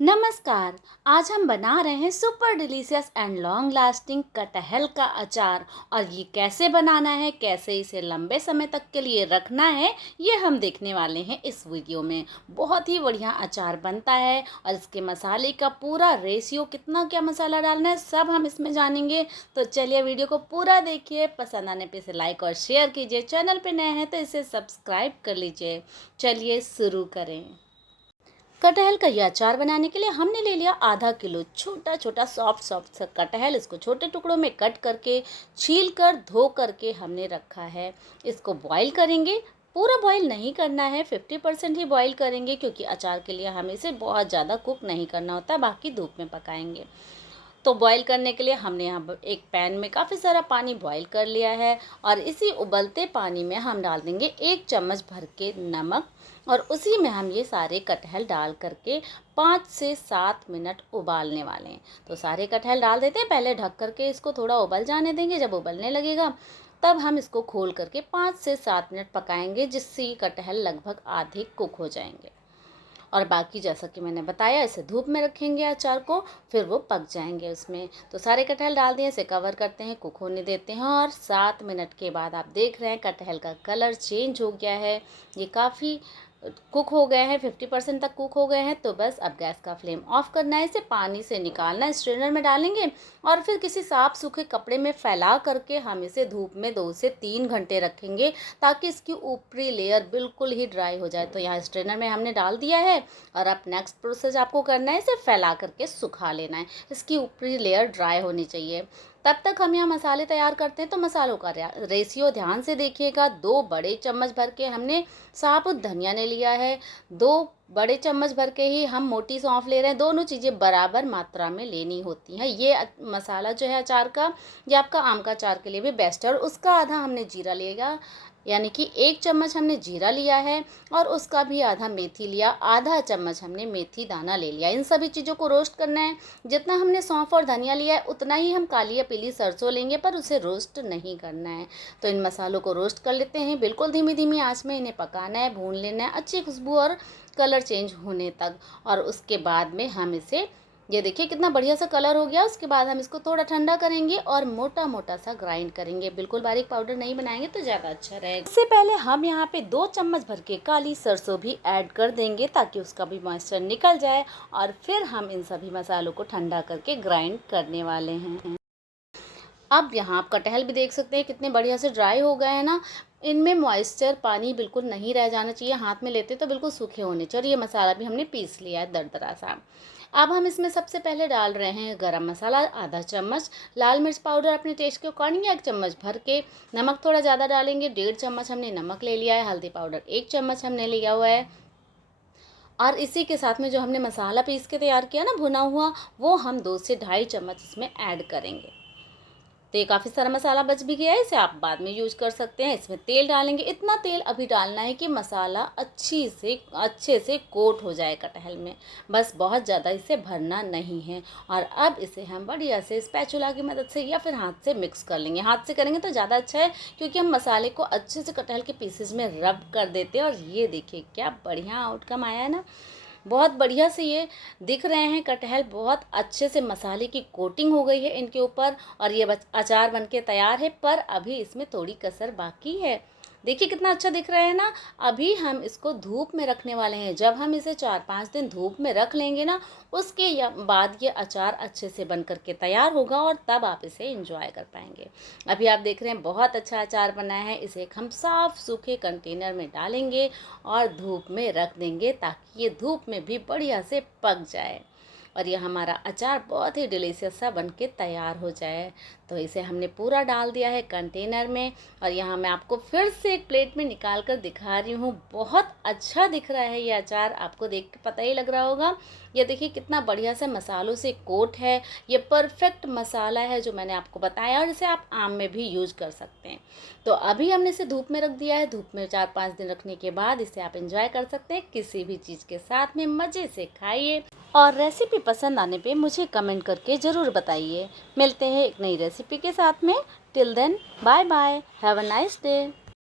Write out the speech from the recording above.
नमस्कार। आज हम बना रहे हैं super delicious and long lasting कटहल का अचार। और ये कैसे बनाना है, कैसे इसे लंबे समय तक के लिए रखना है, ये हम देखने वाले हैं इस वीडियो में। बहुत ही बढ़िया अचार बनता है और इसके मसाले का पूरा रेशियो, कितना क्या मसाला डालना है, सब हम इसमें जानेंगे। तो चलिए वीडियो को पूरा देखिए। पसंद आने पे इसे लाइक और शेयर कीजिए। चैनल पे नए हैं तो इसे सब्सक्राइब कर लीजिए। चलिए शुरू करें। कटहल का यह अचार बनाने के लिए हमने ले लिया आधा किलो छोटा छोटा सॉफ्ट सॉफ्ट सा कटहल। इसको छोटे टुकड़ों में कट करके, छील कर, धो करके हमने रखा है। इसको बॉईल करेंगे। पूरा बॉईल नहीं करना है, 50% ही बॉईल करेंगे, क्योंकि अचार के लिए हमें इसे बहुत ज़्यादा कुक नहीं करना होता, बाकी धूप में पकाएंगे। तो बॉईल करने के लिए हमने यहाँ एक पैन में काफ़ी सारा पानी बॉईल कर लिया है और इसी उबलते पानी में हम डाल देंगे 1 चम्मच भर के नमक। और उसी में हम ये सारे कटहल डाल करके 5 से 7 मिनट उबालने वाले हैं। तो सारे कटहल डाल देते हैं, पहले ढक करके इसको थोड़ा उबल जाने देंगे। जब उबलने लगेगा तब हम इसको खोल करके 5 से 7 मिनट पकाएंगे, जिससे ये कटहल लगभग आधे कुक हो जाएंगे। और बाकी जैसा कि मैंने बताया, इसे धूप में रखेंगे अचार को, फिर वो पक जाएंगे उसमें। तो सारे कटहल डाल दिए, इसे कवर करते हैं, कुक होने देते हैं। और 7 मिनट के बाद आप देख रहे हैं कटहल का कलर चेंज हो गया है। ये काफ़ी कुक हो गए हैं, 50% तक कुक हो गए हैं। तो बस अब गैस का फ्लेम ऑफ करना है, इसे पानी से निकालना है, स्ट्रेनर में डालेंगे और फिर किसी साफ सूखे कपड़े में फैला करके हम इसे धूप में 2 से 3 घंटे रखेंगे, ताकि इसकी ऊपरी लेयर बिल्कुल ही ड्राई हो जाए। तो यहाँ स्ट्रेनर में हमने डाल दिया है और अब नेक्स्ट प्रोसेस आपको करना है, इसे फैला करके सुखा लेना है। इसकी ऊपरी लेयर ड्राई होनी चाहिए। तब तक हम यहाँ मसाले तैयार करते हैं। तो मसालों का रेशियो ध्यान से देखिएगा। 2 बड़े चम्मच भर के हमने साबुत धनिया ले लिया है, 2 बड़े चम्मच भर के ही हम मोटी सौंफ ले रहे हैं। दोनों चीज़ें बराबर मात्रा में लेनी होती हैं। ये मसाला जो है अचार का, ये आपका आम का अचार के लिए भी बेस्ट है। और उसका आधा हमने जीरा लिएगा, यानी कि 1 चम्मच हमने जीरा लिया है और उसका भी आधा मेथी लिया, आधा चम्मच हमने मेथी दाना ले लिया। इन सभी चीज़ों को रोस्ट करना है। जितना हमने सौंफ और धनिया लिया है उतना ही हम काली या पीली सरसों लेंगे, पर उसे रोस्ट नहीं करना है। तो इन मसालों को रोस्ट कर लेते हैं। बिल्कुल धीमी धीमी आंच में इन्हें पकाना है, भून लेना है, अच्छी खुशबू और कलर चेंज होने तक। और उसके बाद में हम इसे, ये देखिए कितना बढ़िया सा कलर हो गया। उसके बाद हम इसको थोड़ा ठंडा करेंगे और मोटा मोटा सा ग्राइंड करेंगे। बिल्कुल बारीक पाउडर नहीं बनाएंगे तो ज़्यादा अच्छा रहेगा। इससे पहले हम यहाँ पे 2 चम्मच भर के काली सरसों भी ऐड कर देंगे, ताकि उसका भी मॉइस्चर निकल जाए। और फिर हम इन सभी मसालों को ठंडा करके ग्राइंड करने वाले हैं। अब यहाँ आप कटहल भी देख सकते हैं कितने बढ़िया से ड्राई हो गए हैं ना। इनमें मॉइस्चर, पानी बिल्कुल नहीं रह जाना चाहिए। हाथ में लेते तो बिल्कुल सूखे होने चाहिए। और ये मसाला भी हमने पीस लिया है दरदरा सा। अब हम इसमें सबसे पहले डाल रहे हैं गरम मसाला आधा चम्मच, लाल मिर्च पाउडर अपने टेस्ट के अकॉर्डिंग 1 चम्मच भर के, नमक थोड़ा ज़्यादा डालेंगे, 1.5 चम्मच हमने नमक ले लिया है, हल्दी पाउडर 1 चम्मच हमने लिया हुआ है। और इसी के साथ में जो हमने मसाला पीस के तैयार किया ना भुना हुआ, वो हम 2 से 2.5 चम्मच इसमें ऐड करेंगे। तो ये काफ़ी सारा मसाला बच भी गया है, इसे आप बाद में यूज कर सकते हैं। इसमें तेल डालेंगे। इतना तेल अभी डालना है कि मसाला अच्छे से कोट हो जाए कटहल में। बस बहुत ज़्यादा इसे भरना नहीं है। और अब इसे हम बढ़िया से स्पैचुला की मदद से या फिर हाथ से मिक्स कर लेंगे। हाथ से करेंगे तो ज़्यादा अच्छा है, क्योंकि हम मसाले को अच्छे से कटहल के पीसेज में रब कर देते हैं। और ये देखिए क्या बढ़िया आउटकम आया है ना। बहुत बढ़िया से ये दिख रहे हैं कटहल, बहुत अच्छे से मसाले की कोटिंग हो गई है इनके ऊपर। और ये अचार बनके तैयार है, पर अभी इसमें थोड़ी कसर बाकी है। देखिए कितना अच्छा दिख रहा है ना। अभी हम इसको धूप में रखने वाले हैं। जब हम इसे 4-5 दिन धूप में रख लेंगे ना, उसके बाद ये अचार अच्छे से बन करके तैयार होगा और तब आप इसे एंजॉय कर पाएंगे। अभी आप देख रहे हैं बहुत अच्छा अचार बना है। इसे हम साफ सूखे कंटेनर में डालेंगे और धूप में रख देंगे, ताकि ये धूप में भी बढ़िया से पक जाए और ये हमारा अचार बहुत ही डिलीशियस सा बन के तैयार हो जाए। तो इसे हमने पूरा डाल दिया है कंटेनर में। और यहाँ मैं आपको फिर से एक प्लेट में निकाल कर दिखा रही हूँ। बहुत अच्छा दिख रहा है ये अचार, आपको देख के पता ही लग रहा होगा। ये देखिए कितना बढ़िया से मसालों से कोट है। ये परफेक्ट मसाला है जो मैंने आपको बताया, और इसे आप आम में भी यूज कर सकते हैं। तो अभी हमने इसे धूप में रख दिया है। धूप में 4-5 दिन रखने के बाद इसे आप एंजॉय कर सकते हैं किसी भी चीज़ के साथ में। मज़े से खाइए। और रेसिपी पसंद आने पे मुझे कमेंट करके ज़रूर बताइए। मिलते हैं एक नई रेसिपी के साथ में। Till then, bye bye, have a nice day.